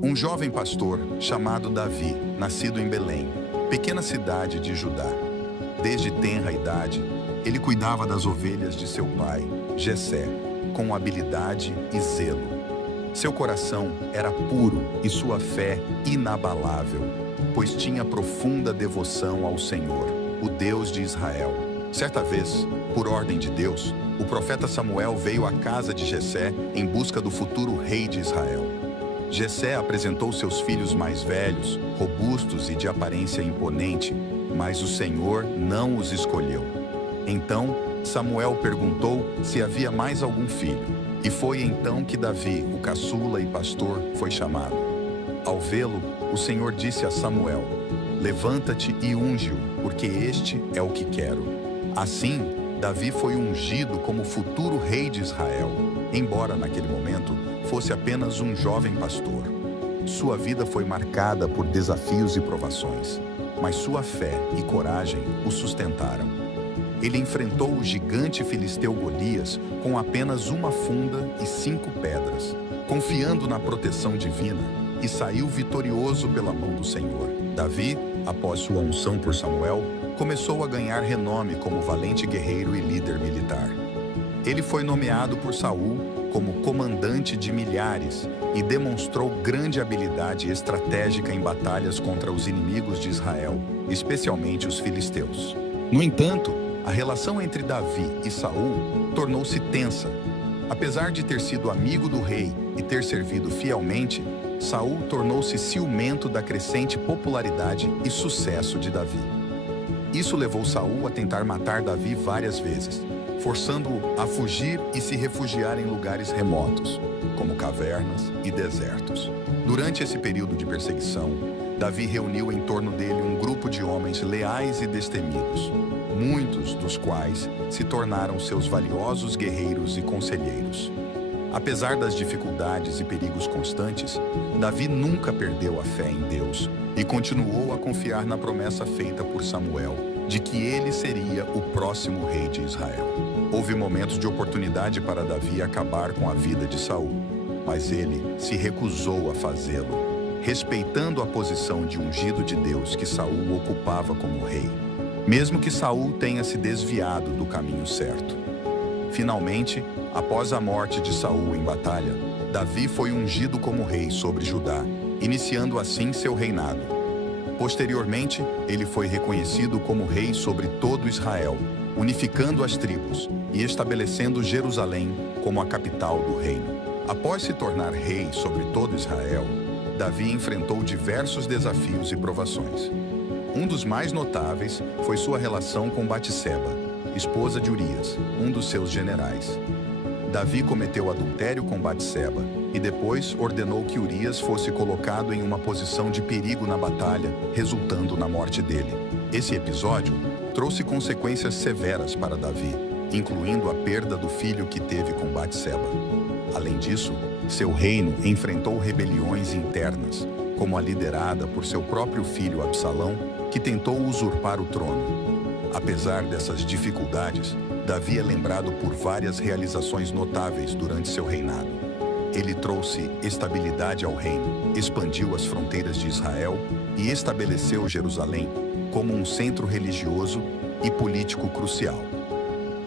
Um jovem pastor chamado Davi, nascido em Belém, pequena cidade de Judá. Desde tenra idade, ele cuidava das ovelhas de seu pai, Jessé, com habilidade e zelo. Seu coração era puro e sua fé inabalável, pois tinha profunda devoção ao Senhor, o Deus de Israel. Certa vez, por ordem de Deus, o profeta Samuel veio à casa de Jessé em busca do futuro rei de Israel. Jessé apresentou seus filhos mais velhos, robustos e de aparência imponente, mas o Senhor não os escolheu. Então, Samuel perguntou se havia mais algum filho, e foi então que Davi, o caçula e pastor, foi chamado. Ao vê-lo, o Senhor disse a Samuel: "Levanta-te e unge-o, porque este é o que quero." Assim, Davi foi ungido como futuro rei de Israel, embora naquele momento fosse apenas um jovem pastor. Sua vida foi marcada por desafios e provações, mas sua fé e coragem o sustentaram. Ele enfrentou o gigante filisteu Golias com apenas uma funda e 5 pedras, confiando na proteção divina, e saiu vitorioso pela mão do Senhor. Davi, após sua unção por Samuel, começou a ganhar renome como valente guerreiro e líder militar. Ele foi nomeado por Saul como comandante de milhares e demonstrou grande habilidade estratégica em batalhas contra os inimigos de Israel, especialmente os filisteus. No entanto, a relação entre Davi e Saul tornou-se tensa. Apesar de ter sido amigo do rei e ter servido fielmente, Saul tornou-se ciumento da crescente popularidade e sucesso de Davi. Isso levou Saul a tentar matar Davi várias vezes, forçando-o a fugir e se refugiar em lugares remotos, como cavernas e desertos. Durante esse período de perseguição, Davi reuniu em torno dele um grupo de homens leais e destemidos, muitos dos quais se tornaram seus valiosos guerreiros e conselheiros. Apesar das dificuldades e perigos constantes, Davi nunca perdeu a fé em Deus e continuou a confiar na promessa feita por Samuel, de que ele seria o próximo rei de Israel. Houve momentos de oportunidade para Davi acabar com a vida de Saul, mas ele se recusou a fazê-lo, respeitando a posição de ungido de Deus que Saul ocupava como rei, mesmo que Saul tenha se desviado do caminho certo. Finalmente, após a morte de Saul em batalha, Davi foi ungido como rei sobre Judá, iniciando assim seu reinado. Posteriormente, ele foi reconhecido como rei sobre todo Israel, unificando as tribos e estabelecendo Jerusalém como a capital do reino. Após se tornar rei sobre todo Israel, Davi enfrentou diversos desafios e provações. Um dos mais notáveis foi sua relação com Batseba, esposa de Urias, um dos seus generais. Davi cometeu adultério com Batseba e depois ordenou que Urias fosse colocado em uma posição de perigo na batalha, resultando na morte dele. Esse episódio trouxe consequências severas para Davi, incluindo a perda do filho que teve com Batseba. Além disso, seu reino enfrentou rebeliões internas, como a liderada por seu próprio filho Absalão, que tentou usurpar o trono. Apesar dessas dificuldades, Davi é lembrado por várias realizações notáveis durante seu reinado. Ele trouxe estabilidade ao reino, expandiu as fronteiras de Israel e estabeleceu Jerusalém como um centro religioso e político crucial.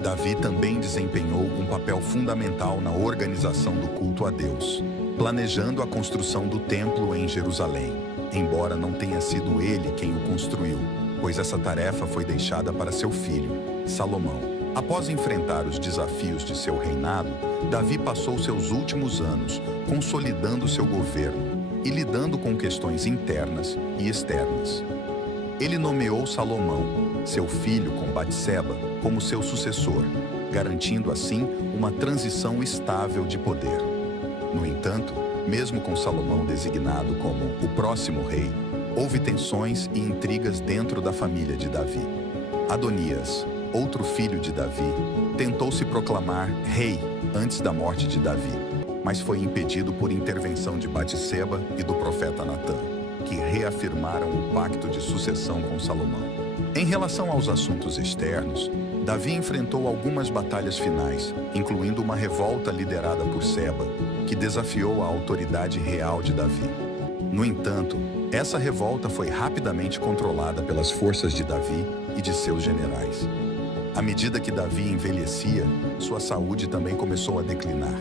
Davi também desempenhou um papel fundamental na organização do culto a Deus, planejando a construção do templo em Jerusalém, embora não tenha sido ele quem o construiu, pois essa tarefa foi deixada para seu filho, Salomão. Após enfrentar os desafios de seu reinado, Davi passou seus últimos anos consolidando seu governo e lidando com questões internas e externas. Ele nomeou Salomão, seu filho com Batseba, como seu sucessor, garantindo assim uma transição estável de poder. No entanto, mesmo com Salomão designado como o próximo rei, houve tensões e intrigas dentro da família de Davi. Adonias, outro filho de Davi, tentou se proclamar rei antes da morte de Davi, mas foi impedido por intervenção de Batseba e do profeta Natã, que reafirmaram o pacto de sucessão com Salomão. Em relação aos assuntos externos, Davi enfrentou algumas batalhas finais, incluindo uma revolta liderada por Seba, que desafiou a autoridade real de Davi. No entanto, essa revolta foi rapidamente controlada pelas forças de Davi e de seus generais. À medida que Davi envelhecia, sua saúde também começou a declinar.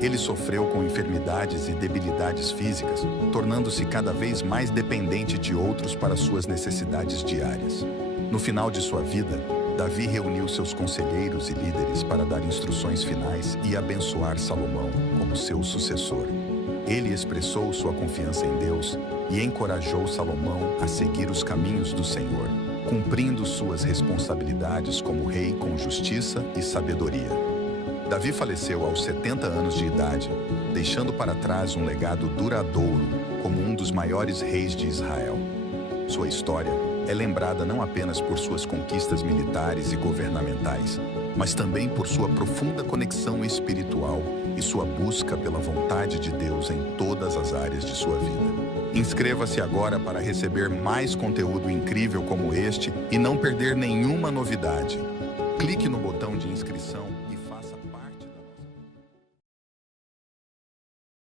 Ele sofreu com enfermidades e debilidades físicas, tornando-se cada vez mais dependente de outros para suas necessidades diárias. No final de sua vida, Davi reuniu seus conselheiros e líderes para dar instruções finais e abençoar Salomão como seu sucessor. Ele expressou sua confiança em Deus e encorajou Salomão a seguir os caminhos do Senhor, cumprindo suas responsabilidades como rei com justiça e sabedoria. Davi faleceu aos 70 anos de idade, deixando para trás um legado duradouro como um dos maiores reis de Israel. Sua história é lembrada não apenas por suas conquistas militares e governamentais, mas também por sua profunda conexão espiritual e sua busca pela vontade de Deus em todas as áreas de sua vida. Inscreva-se agora para receber mais conteúdo incrível como este e não perder nenhuma novidade. Clique no botão de inscrição e